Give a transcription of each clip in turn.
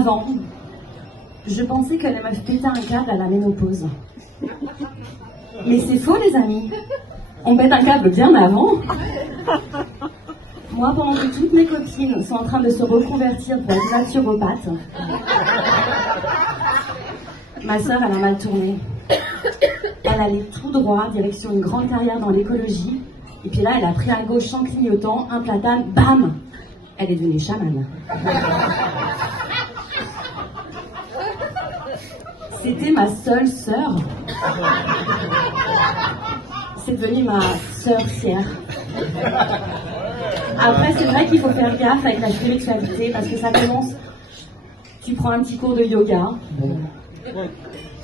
Avant, je pensais que les meufs pétaient un câble à la ménopause. Mais c'est faux, les amis. On pète un câble bien avant. Moi, pendant que toutes mes copines sont en train de se reconvertir pour être naturopathe, ma sœur, elle a mal tourné. Elle allait tout droit, direction une grande carrière dans l'écologie. Et puis là, elle a pris à gauche en clignotant, un platane, bam! Elle est devenue chamane. C'était ma seule sœur. C'est devenu ma sœur-cière. Après, c'est vrai qu'il faut faire gaffe avec la spiritualité parce que ça commence. Tu prends un petit cours de yoga,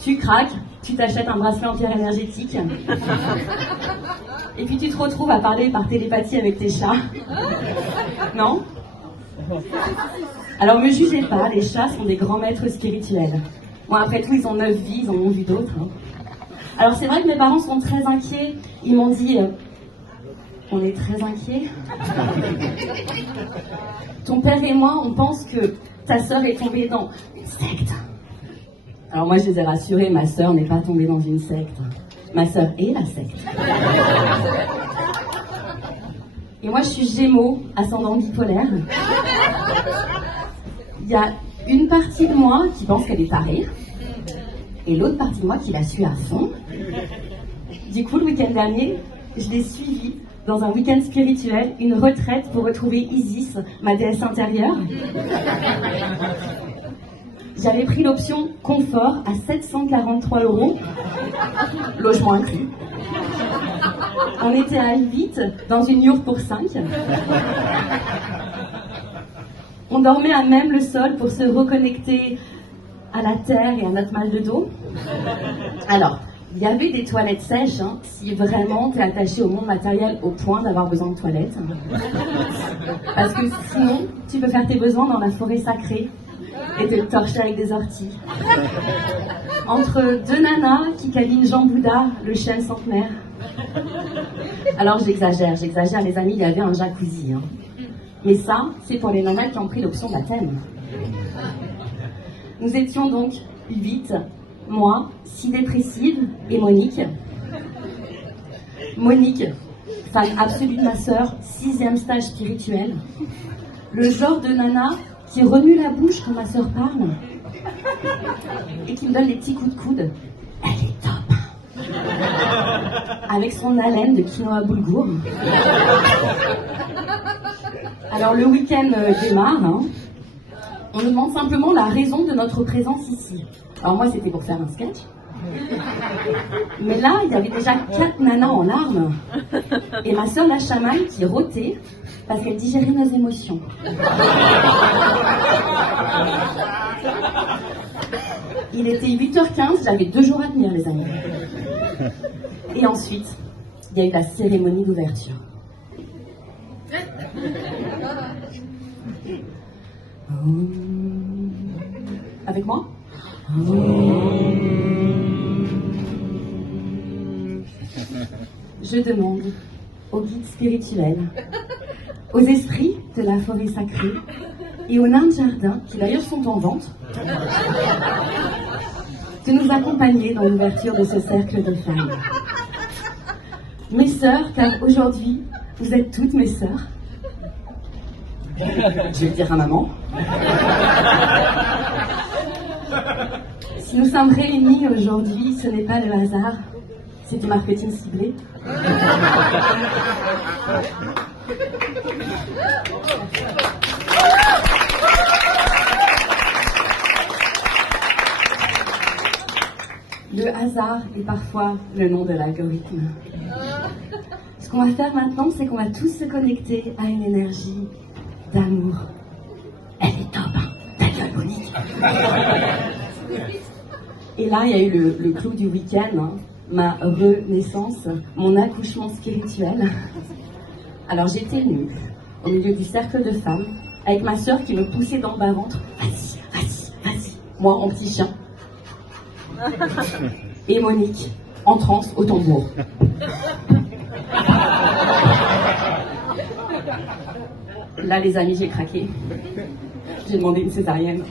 tu craques, tu t'achètes un bracelet en pierre énergétique, et puis tu te retrouves à parler par télépathie avec tes chats. Non? Alors me jugez pas, les chats sont des grands maîtres spirituels. Bon, après tout, ils ont 9 vies, ils en ont vu d'autres. Hein. Alors c'est vrai que mes parents sont très inquiets. Ils m'ont dit, on est très inquiets. Ton père et moi, on pense que ta sœur est tombée dans une secte. Alors moi, je les ai rassurés, ma sœur n'est pas tombée dans une secte. Ma sœur est la secte. Et moi, je suis Gémeaux, ascendant bipolaire. Il y a une partie de moi qui pense qu'elle est tarée, et l'autre partie de moi qui la suit à fond. Du coup, le week-end dernier, je l'ai suivie dans un week-end spirituel, une retraite pour retrouver Isis, ma déesse intérieure. J'avais pris l'option confort à 743 €, logement inclus. On était à 8 dans une yourte pour 5. On dormait à même le sol pour se reconnecter à la terre et à notre mal de dos. Alors, il y avait des toilettes sèches, hein, si vraiment tu es attaché au monde matériel au point d'avoir besoin de toilettes. Parce que sinon, tu peux faire tes besoins dans la forêt sacrée et te torcher avec des orties. Entre deux nanas qui câlinent Jean Bouddha, le chêne centenaire. Alors j'exagère les amis, il y avait un jacuzzi. Hein. Mais ça, c'est pour les nanas qui ont pris l'option baptême. Nous étions donc 8, moi, si dépressive, et Monique. Monique, femme absolue de ma sœur, 6e stage spirituel. Le genre de nana qui remue la bouche quand ma sœur parle et qui me donne des petits coups de coude. Elle est top. Avec son haleine de quinoa boulgour. Alors le week-end démarre. Hein. On nous demande simplement la raison de notre présence ici. Alors moi, c'était pour faire un sketch. Mais là, il y avait déjà 4 nanas en larmes. Et ma sœur, la chamane, qui rotait parce qu'elle digérait nos émotions. Il était 8h15, j'avais 2 jours à tenir, les amis. Et ensuite, il y a eu la cérémonie d'ouverture. Avec moi? Je demande aux guides spirituels, aux esprits de la forêt sacrée et aux nains de jardin, qui d'ailleurs sont en vente, de nous accompagner dans l'ouverture de ce cercle de femmes. Mes sœurs, car aujourd'hui, vous êtes toutes mes sœurs. Je vais le dire à maman. Si nous sommes réunis aujourd'hui, ce n'est pas le hasard, c'est du marketing ciblé. Le hasard est parfois le nom de l'algorithme. Ce qu'on va faire maintenant, c'est qu'on va tous se connecter à une énergie d'amour. Elle est top, hein. Ta gueule, Monique. Et là, il y a eu le clou du week-end, hein, ma renaissance, mon accouchement spirituel. Alors j'étais nue, au milieu du cercle de femmes, avec ma sœur qui me poussait dans le bas-ventre. Vas-y, vas-y, vas-y. Moi, en petit chien. Et Monique, en transe au tambour. Là, les amis, j'ai craqué. J'ai demandé une césarienne.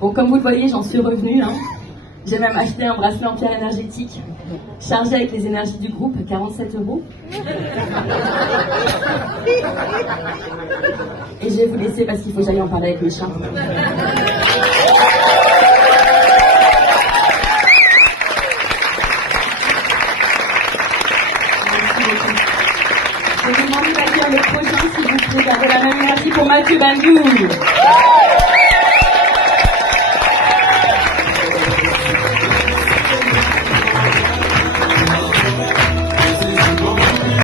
Bon, comme vous le voyez, j'en suis revenue. Hein. J'ai même acheté un bracelet en pierre énergétique, chargé avec les énergies du groupe, 47 €. Et je vais vous laisser parce qu'il faut que j'aille en parler avec mes chats. Je vais vous demander d'accueillir le prochain, s'il vous plaît, gardez la même énergie pour Mathieu Bandou.